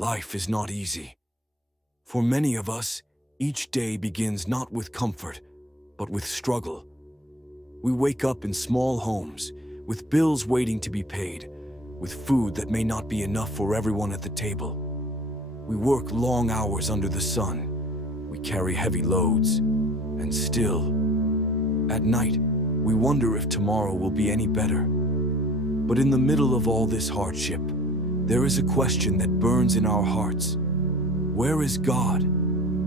Life is not easy. For many of us, each day begins not with comfort, but with struggle. We wake up in small homes, with bills waiting to be paid, with food that may not be enough for everyone at the table. We work long hours under the sun. We carry heavy loads, and still, at night, we wonder if tomorrow will be any better. But in the middle of all this hardship, there is a question that burns in our hearts. Where is God?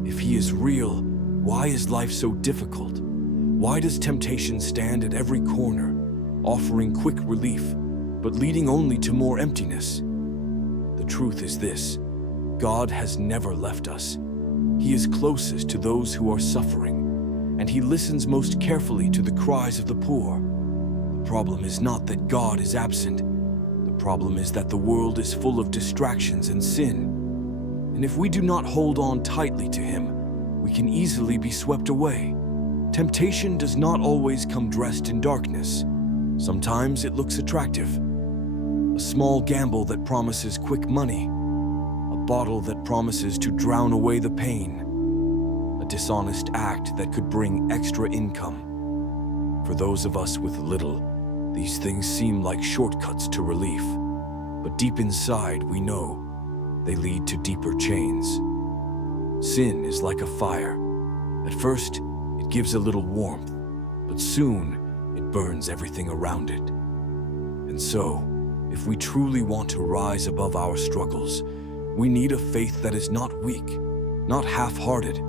If He is real, why is life so difficult? Why does temptation stand at every corner, offering quick relief, but leading only to more emptiness? The truth is this: God has never left us. He is closest to those who are suffering, and He listens most carefully to the cries of the poor. The problem is not that God is absent. The problem is that the world is full of distractions and sin. And if we do not hold on tightly to Him, we can easily be swept away. Temptation does not always come dressed in darkness. Sometimes it looks attractive. A small gamble that promises quick money. A bottle that promises to drown away the pain. A dishonest act that could bring extra income. For those of us with little, these things seem like shortcuts to relief. But deep inside, we know they lead to deeper chains. Sin is like a fire. At first, it gives a little warmth, but soon it burns everything around it. And so, if we truly want to rise above our struggles, we need a faith that is not weak, not half-hearted,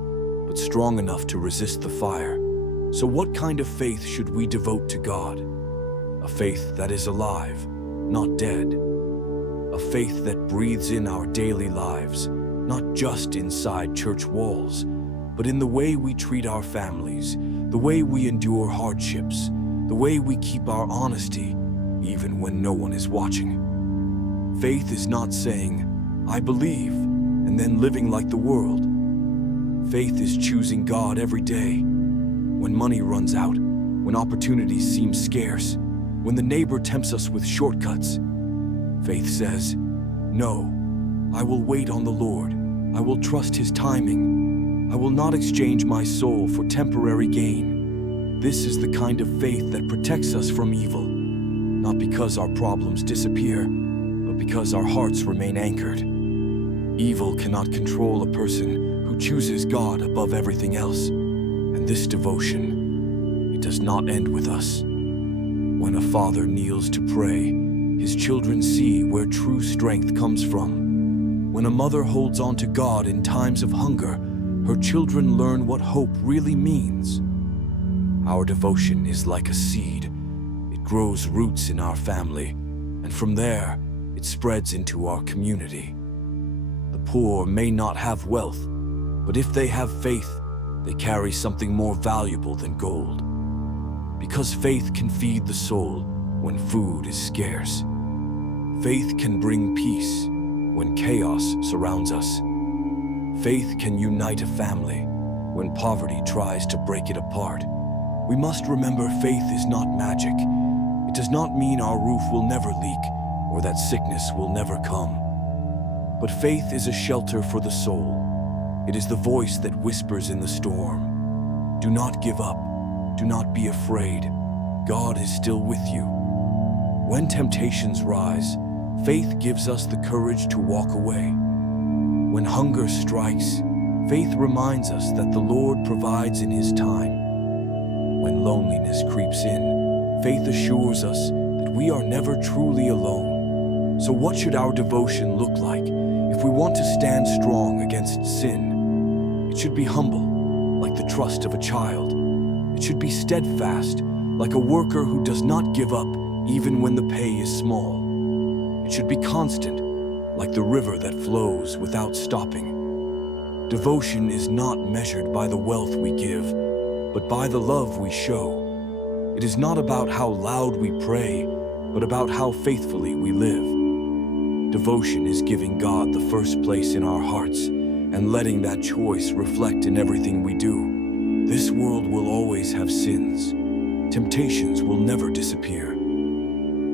but strong enough to resist the fire. So what kind of faith should we devote to God? A faith that is alive, not dead. A faith that breathes in our daily lives, not just inside church walls, but in the way we treat our families, the way we endure hardships, the way we keep our honesty, even when no one is watching. Faith is not saying, "I believe," and then living like the world. Faith is choosing God every day. When money runs out, when opportunities seem scarce, when the neighbor tempts us with shortcuts, faith says, "No, I will wait on the Lord. I will trust His timing. I will not exchange my soul for temporary gain." This is the kind of faith that protects us from evil, not because our problems disappear, but because our hearts remain anchored. Evil cannot control a person who chooses God above everything else. And this devotion, it does not end with us. When a father kneels to pray, his children see where true strength comes from. When a mother holds on to God in times of hunger, her children learn what hope really means. Our devotion is like a seed. It grows roots in our family, and from there, it spreads into our community. The poor may not have wealth, but if they have faith, they carry something more valuable than gold. Because faith can feed the soul when food is scarce. Faith can bring peace when chaos surrounds us. Faith can unite a family when poverty tries to break it apart. We must remember faith is not magic. It does not mean our roof will never leak or that sickness will never come. But faith is a shelter for the soul. It is the voice that whispers in the storm. Do not give up. Do not be afraid. God is still with you. When temptations rise, faith gives us the courage to walk away. When hunger strikes, faith reminds us that the Lord provides in His time. When loneliness creeps in, faith assures us that we are never truly alone. So what should our devotion look like if we want to stand strong against sin? It should be humble, like the trust of a child. It should be steadfast, like a worker who does not give up even when the pay is small. It should be constant, like the river that flows without stopping. Devotion is not measured by the wealth we give, but by the love we show. It is not about how loud we pray, but about how faithfully we live. Devotion is giving God the first place in our hearts and letting that choice reflect in everything we do. This world will always have sins. Temptations will never disappear.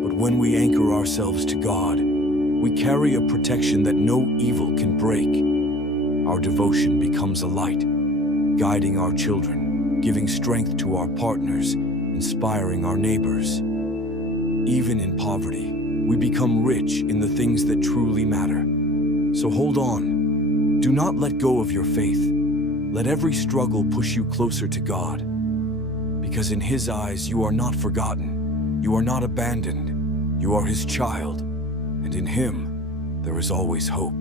But when we anchor ourselves to God, We carry a protection that no evil can break. Our devotion becomes a light, guiding our children, giving strength to our partners, inspiring our neighbors. Even in poverty, we become rich in the things that truly matter. So hold on. Do not let go of your faith. Let every struggle push you closer to God. Because in His eyes, you are not forgotten. You are not abandoned. You are His child. And in Him, there is always hope.